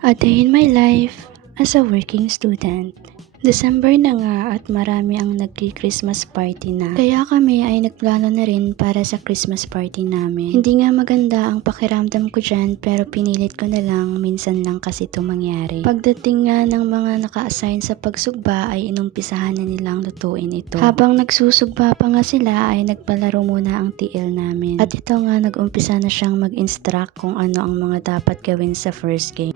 A day in my life as a working student. December na nga at marami ang nagki-Christmas party na. Kaya kami ay nagplano na rin para sa Christmas party namin. Hindi nga maganda ang pakiramdam ko dyan pero pinilit ko na lang, minsan lang kasi ito mangyari. Pagdating nga ng mga naka-assign sa pagsugba ay inumpisahan na nilang lutuin ito. Habang nagsusugba pa nga sila ay nagpalaro muna ang TL namin. At ito nga nag-umpisa na siyang mag-instruct kung ano ang mga dapat gawin sa first game.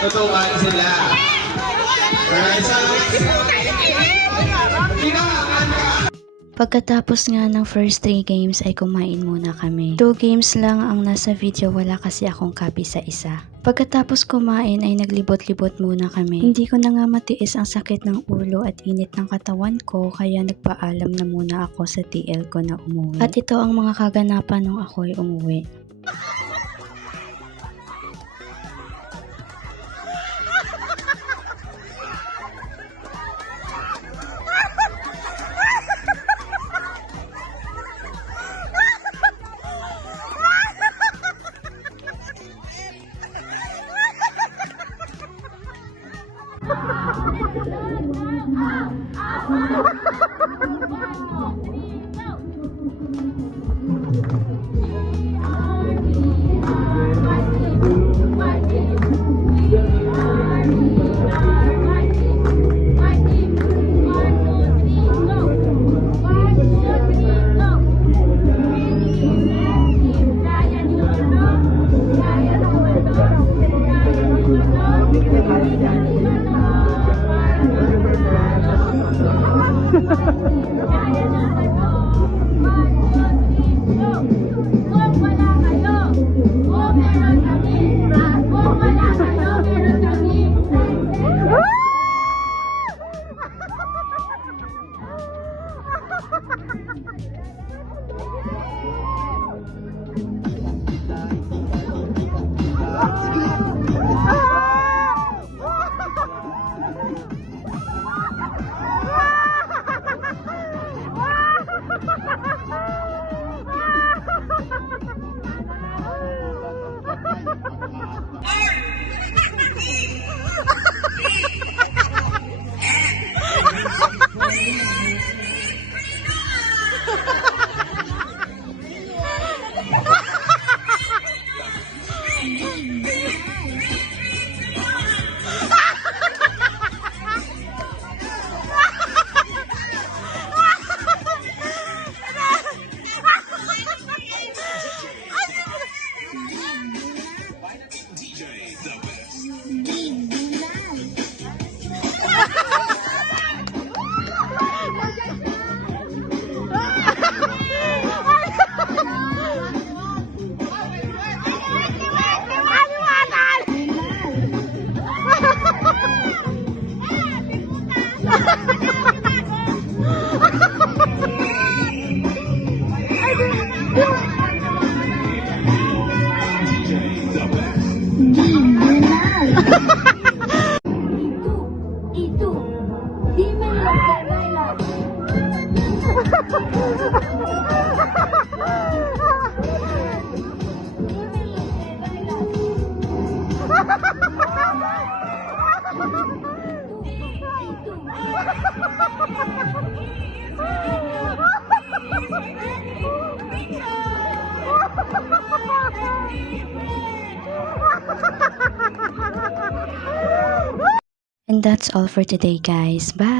Tutukan sila. Pagkatapos nga ng first 3 games ay kumain muna kami. 2 games lang ang nasa video, wala kasi akong copy sa isa. Pagkatapos kumain ay naglibot-libot muna kami. Hindi ko na nga matiis ang sakit ng ulo at init ng katawan ko kaya nagpaalam na muna ako sa TL ko na umuwi. At ito ang mga kaganapan nung ako'y umuwi. And that's all for today, guys. Bye!